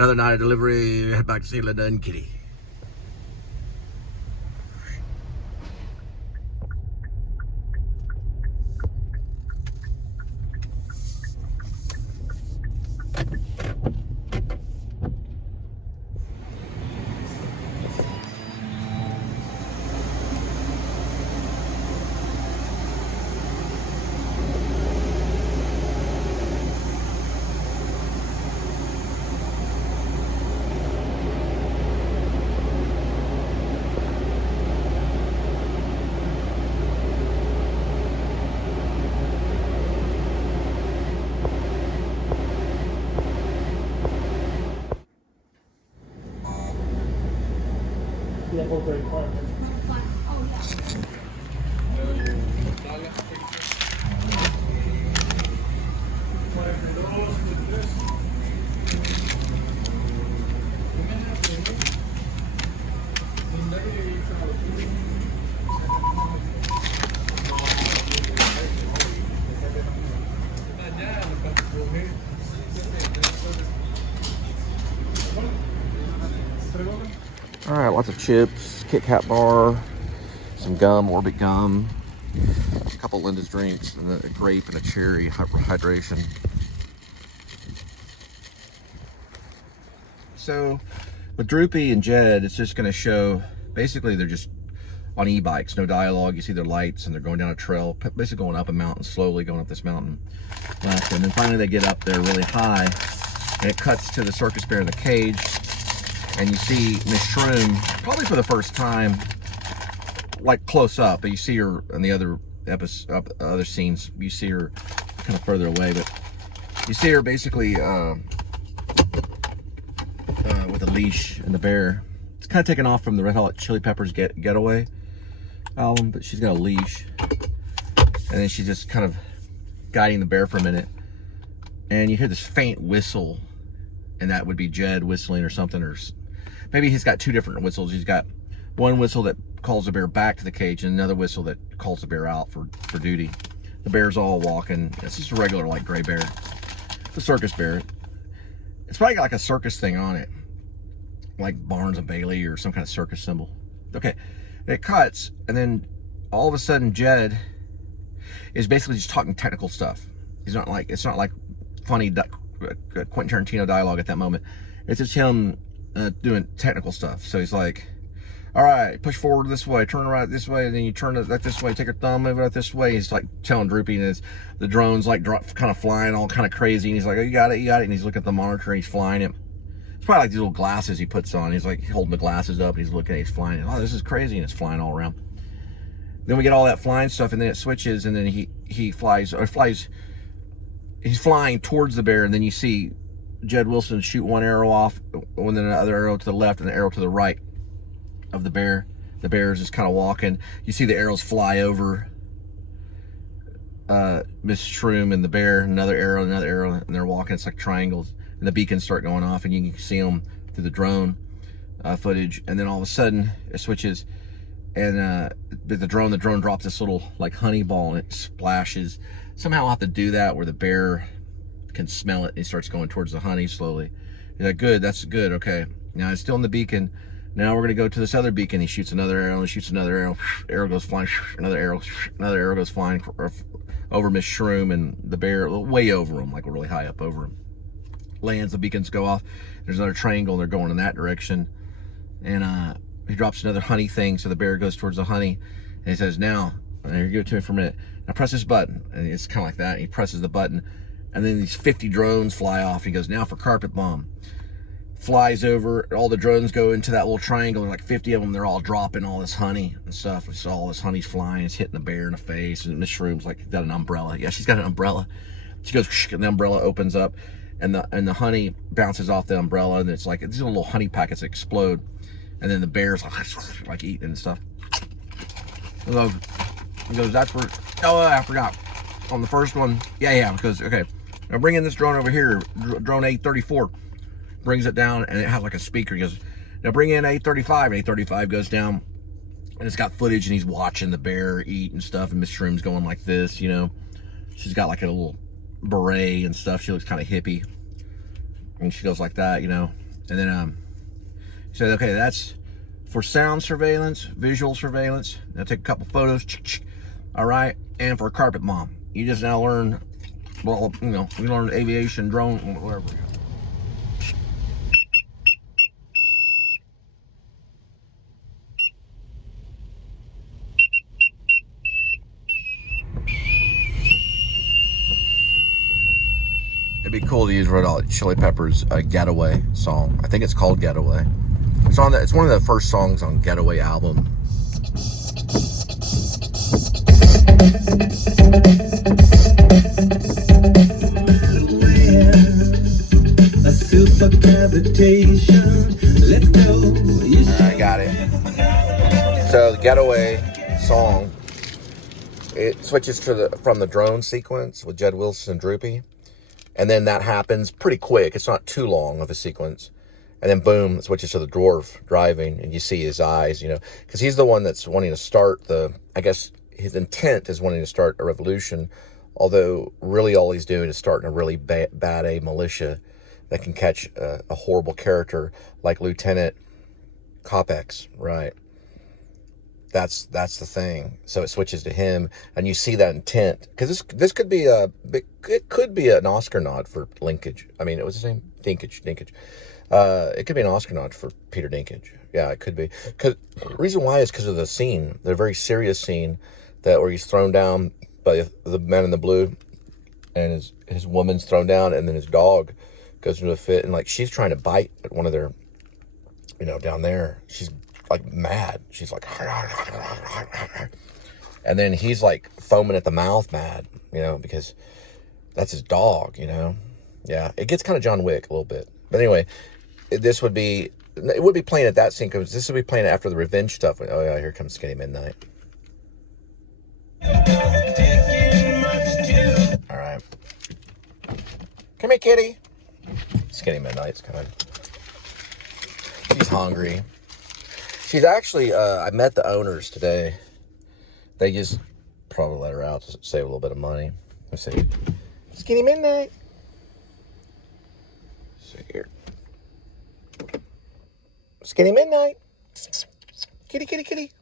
Another night of delivery. Head back to see Linda and Kitty. Yeah, we're very far. All right, lots of chips, Kit Kat bar, some gum, Orbit gum, a couple Linda's drinks, and a grape and a cherry hydration. So with Droopy and Jed, it's just going to show, basically they're just on e-bikes, no dialogue. You see their lights and they're going down a trail, basically going up a mountain, slowly going up this mountain. And then finally they get up there really high, and it cuts to the circus bear in the cage. And you see Miss Shroom, probably for the first time, like close up, but you see her in the other episode, other scenes, you see her kind of further away, but you see her basically with a leash and the bear. It's kind of taken off from the Red Hot Chili Peppers Getaway album, but she's got a leash. And then she's just kind of guiding the bear for a minute. And you hear this faint whistle, and that would be Jed whistling or something, or maybe he's got two different whistles. He's got one whistle that calls the bear back to the cage and another whistle that calls the bear out for duty. The bear's all walking. It's just a regular like gray bear. The circus bear. It's probably got like a circus thing on it, like Barnes and Bailey or some kind of circus symbol. Okay, and it cuts, and then all of a sudden Jed is basically just talking technical stuff. It's not like funny Quentin Tarantino dialogue at that moment. It's just him doing technical stuff. So he's like, all right, push forward this way, turn right this way, and then you turn it like this way, take your thumb, move it out this way. He's like telling Droopy, and the drone's like kind of flying all kind of crazy, and he's like, oh, you got it, and he's looking at the monitor, and he's flying it. It's probably like these little glasses he puts on. He's like holding the glasses up, and he's looking, and he's flying it. Oh, this is crazy, and it's flying all around. Then we get all that flying stuff, and then it switches, and then he flies, he's flying towards the bear, and then you see Jed Wilson shoot one arrow off, and then another arrow to the left, and an arrow to the right of the bear. The bear is just kind of walking. You see the arrows fly over Miss Shroom and the bear, another arrow, and they're walking. It's like triangles, and the beacons start going off, and you can see them through the drone footage. And then all of a sudden it switches, and the drone drops this little like honey ball, and it splashes. Somehow I'll have to do that where the bear can smell it, and he starts going towards the honey slowly. He's like, good, that's good, okay. Now it's still in the beacon. Now we're gonna go to this other beacon. He shoots another arrow, and shoots another arrow. Arrow goes flying, another arrow goes flying over Miss Shroom and the bear, way over him, like really high up over him. Lands, the beacons go off. There's another triangle, and they're going in that direction. And he drops another honey thing, so the bear goes towards the honey, and he says, now, and here, give it to me for a minute. Now press this button, and it's kind of like that. And he presses the button, and then these 50 drones fly off. He goes, now for carpet bomb. Flies over, all the drones go into that little triangle, and like 50 of them, they're all dropping all this honey and stuff. And so all this honey's flying, it's hitting the bear in the face, and Miss Shroom's like got an umbrella. Yeah, she's got an umbrella. She goes, and the umbrella opens up, and the honey bounces off the umbrella, and it's like these little honey packets explode, and then the bear's like eating and stuff. He goes, that's for, oh, I forgot. On the first one, yeah, because, okay, now bring in this drone over here, drone A34. Brings it down, and it has like a speaker. He goes, now bring in A35. A35 goes down, and it's got footage, and he's watching the bear eat and stuff, and Miss Shroom's going like this, you know. She's got like a little beret and stuff. She looks kind of hippie, and she goes like that, you know. And then he said, okay, that's for sound surveillance, visual surveillance. Now take a couple photos. All right, and for a carpet bomb, you just now learn, well, you know, we learned aviation, drone, whatever. It'd be cool to use Red Hot Chili Peppers' Getaway song. I think it's called Getaway. It's on the, it's one of the first songs on Getaway album. A super cavitation. Let's go. I got it. So the Getaway song, it switches to the from the drone sequence with Jed Wilson and Droopy. And then that happens pretty quick. It's not too long of a sequence. And then boom, it switches to the dwarf driving, and you see his eyes, you know, because he's the one that's wanting to start the, I guess his intent is wanting to start a revolution, although really all he's doing is starting a really bad A militia that can catch a horrible character like Lieutenant Copex, right? That's the thing. So it switches to him, and you see that intent, because this could be it could be an Oscar nod for Linkage. I mean, it was the same Dinkage. It could be an Oscar nod for Peter Dinklage. Yeah, it could be. Because the reason why is because of the scene, the very serious scene where he's thrown down by the man in the blue, and his woman's thrown down, and then his dog goes into a fit, and like she's trying to bite at one of their, you know, down there. She's like mad. She's like, and then he's like foaming at the mouth, mad, you know, because that's his dog, you know. Yeah, it gets kind of John Wick a little bit, but anyway. It would be playing at that scene, because this would be playing after the revenge stuff. Oh yeah, here comes Skinny Midnight. All right, come here, kitty. Skinny Midnight's coming. She's hungry. She's actually. I met the owners today. They just probably let her out to save a little bit of money. Let's see, Skinny Midnight. Let's see here. Skinny Midnight. Kitty, kitty, kitty.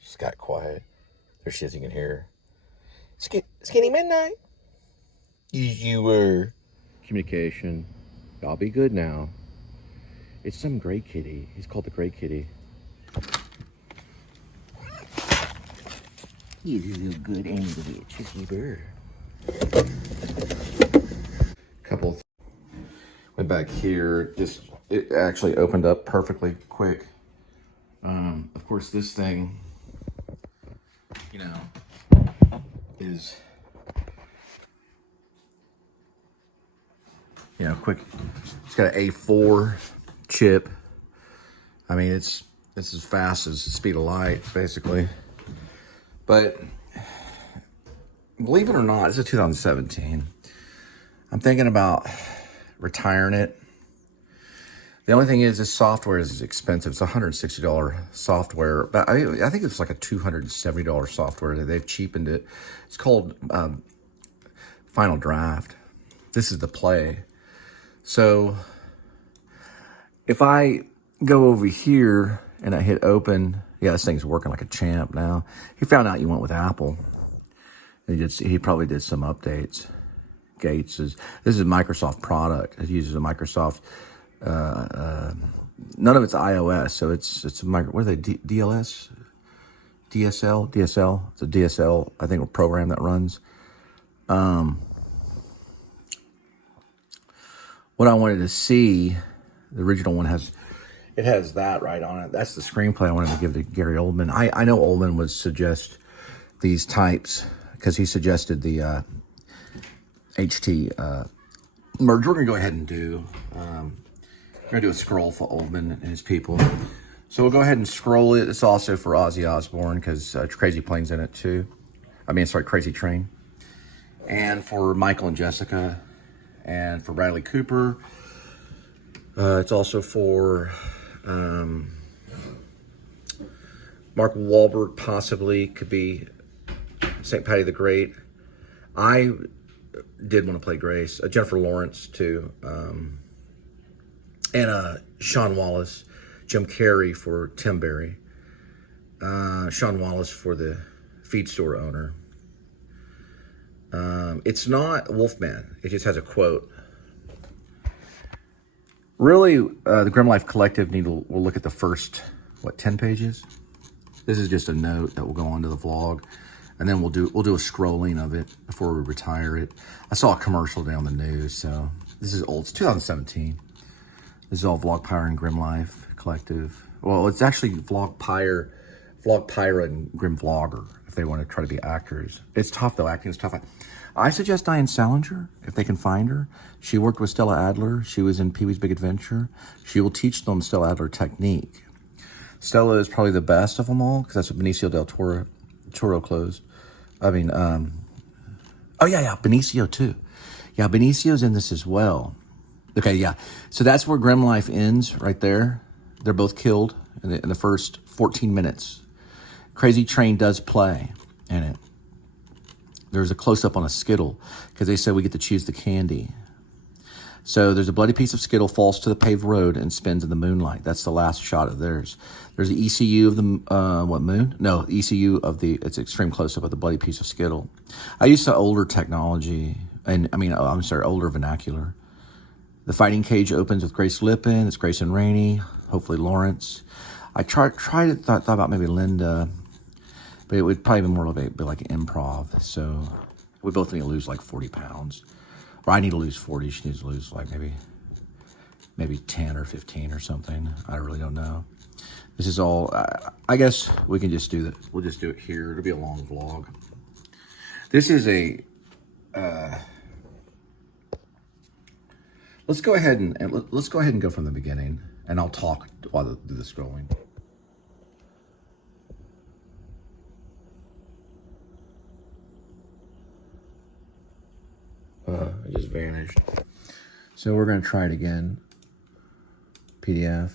She's got quiet. There she is, you can hear her. Skinny Midnight. You were. Communication. Y'all be good now. It's some gray kitty. He's called the gray kitty. He's a real good angel. Couple. Went back here, it actually opened up perfectly quick. Of course, this thing, you know, is, you know, quick. It's got an A4 chip. I mean, it's as fast as the speed of light, basically. But believe it or not, it's a 2017. I'm thinking about retiring it. The only thing is, this software is expensive. It's $160 software, but I think it's like a $270 software that they've cheapened it. It's called Final Draft. This is the play. So if I go over here and I hit open, yeah, this thing's working like a champ now. He found out you went with Apple. He probably did some updates. Gates this is a Microsoft product. It uses a Microsoft. None of it's iOS, so it's a micro. What are they? DLS, DSL. It's a DSL. I think a program that runs. What I wanted to see, the original one has that right on it. That's the screenplay I wanted to give to Gary Oldman. I know Oldman would suggest these types because he suggested the HT merge. We're gonna go ahead and do we're gonna do a scroll for Oldman and his people. So we'll go ahead and scroll it. It's also for Ozzy Osbourne because Crazy Plane's in it too. I mean, sorry, Crazy Train. And for Michael and Jessica, and for Bradley Cooper. It's also for Mark Wahlberg, possibly. Could be St. Patty the Great. I did want to play Grace. Jennifer Lawrence too, and Sean Wallace, Jim Carrey for Tim Berry, Sean Wallace for the feed store owner. It's not Wolfman. It just has a quote. Really, the Grim Life Collective we'll look at the first, 10 pages? This is just a note that will go onto the vlog, and then we'll do a scrolling of it before we retire it. I saw a commercial today on the news, so this is old. It's 2017. This is all Vlog Pyre and Grim Life Collective. Well, it's actually Vlog Pyre and Grim Vlogger, if they want to try to be actors. It's tough, though. Acting is tough. I suggest Diane Salinger, if they can find her. She worked with Stella Adler. She was in Pee-wee's Big Adventure. She will teach them Stella Adler technique. Stella is probably the best of them all, because that's what Benicio del Toro closed. I mean, Benicio too. Yeah, Benicio's in this as well. Okay, yeah. So that's where Grim Life ends, right there. They're both killed in the first 14 minutes. Crazy Train does play in it. There's a close-up on a Skittle, because they said we get to choose the candy. So there's a bloody piece of Skittle falls to the paved road and spins in the moonlight. That's the last shot of theirs. There's the ECU of the, moon? No, ECU of it's extreme close-up of the bloody piece of Skittle. I used some older technology, older vernacular. The fighting cage opens with Grace Lippin. It's Grace and Rainey, hopefully Lawrence. I thought about maybe Linda, but it would probably be more be like improv. So we both need to lose like 40 pounds. Or I need to lose 40. She needs to lose like maybe 10 or 15 or something. I really don't know. This is all, I guess we can just do that. We'll just do it here. It'll be a long vlog. This is let's go ahead and go from the beginning, and I'll talk while I do the scrolling. It just vanished. So we're going to try it again. PDF.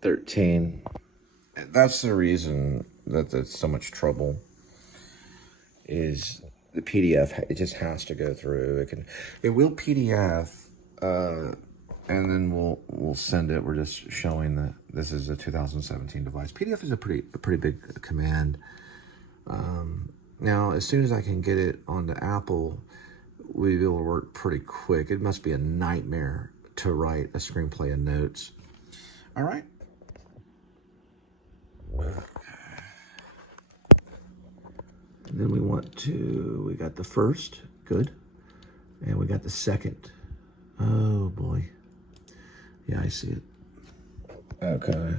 $13. That's the reason that it's so much trouble. Is the PDF, it just has to go through. It will PDF, and then we'll send it. We're just showing that this is a 2017 device. PDF is a pretty big command. Now, as soon as I can get it onto Apple, we'll be able to work pretty quick. It must be a nightmare to write a screenplay and notes. All right. And then we got the first, good. And we got the second. Oh boy. Yeah, I see it. Okay.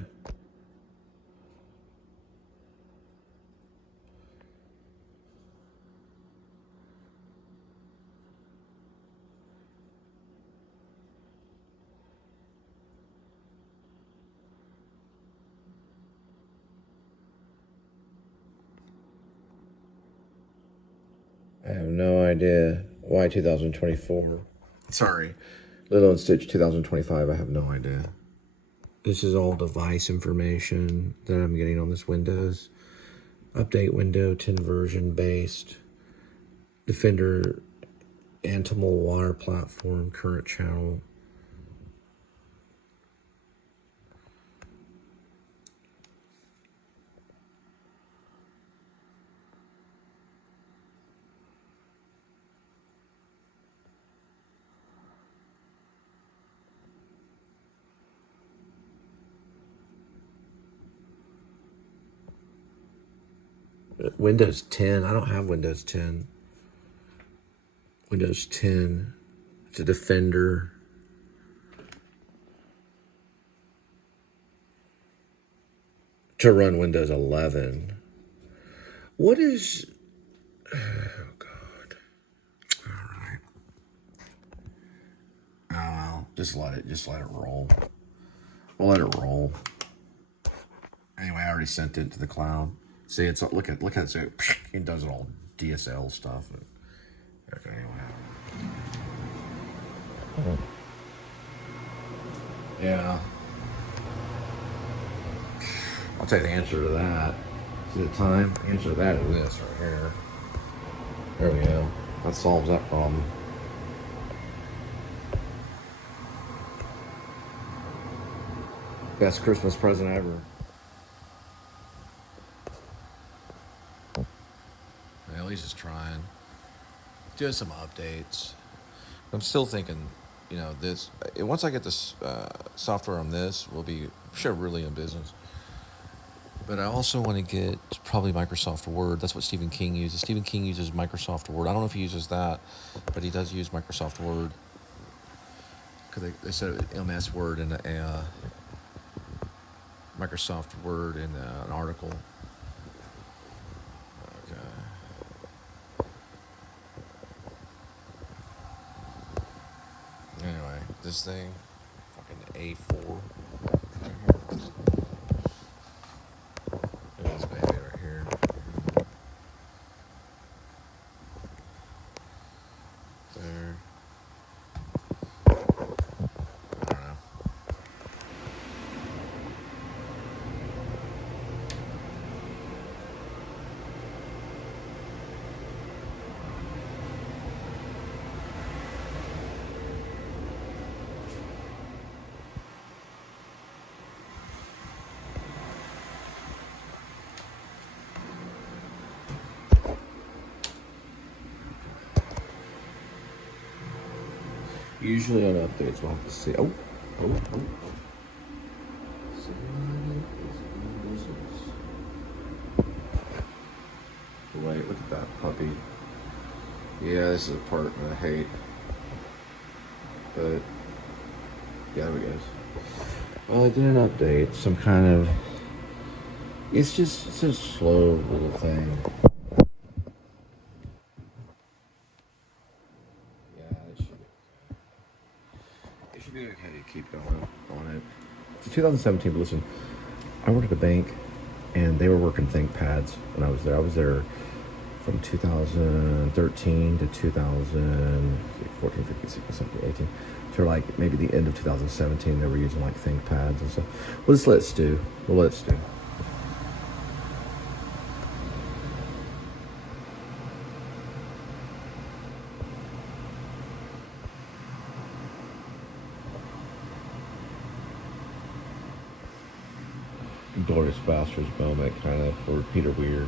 I have no idea why 2024. Sorry. Lilo and Stitch 2025, I have no idea. This is all device information that I'm getting on this Windows. Update window, 10 version based. Defender Antimal water platform, current channel. Windows 10. I don't have Windows 10. Windows 10. It's a Defender. To run Windows 11. What is... Oh, God. All right. Oh, well. Just let it roll. We'll let it roll. Anyway, I already sent it to the cloud. See, it's look how it does it all DSL stuff. Okay, anyway. Yeah. I'll tell you the answer to that. See the time? The answer to that is this right here. There we go. That solves that problem. Best Christmas present ever. Well, he's just trying. Do some updates. I'm still thinking, you know, this. Once I get this software on this, we'll be sure really in business. But I also want to get probably Microsoft Word. That's what Stephen King uses. Stephen King uses Microsoft Word. I don't know if he uses that, but he does use Microsoft Word. Because they said MS Word in a Microsoft Word in an article. Okay. Anyway, this thing, fucking A4. Look at this baby right here. There. I don't know. Usually on updates, we'll have to see. Oh. Wait, look at that puppy. Yeah, this is a part I hate. But, yeah, there it goes. Well, I did an update, some kind of... It's a slow little thing. Keep going on it. It's 2017, but listen, I worked at a bank and they were working ThinkPads when I was there. I was there from 2013 to 2014, 15, 16, 17, 18 to like maybe the end of 2017. They were using like ThinkPads and stuff. We'll just let it stew. We'll let it stew. Glorious Bastards moment kind of for Peter Weir.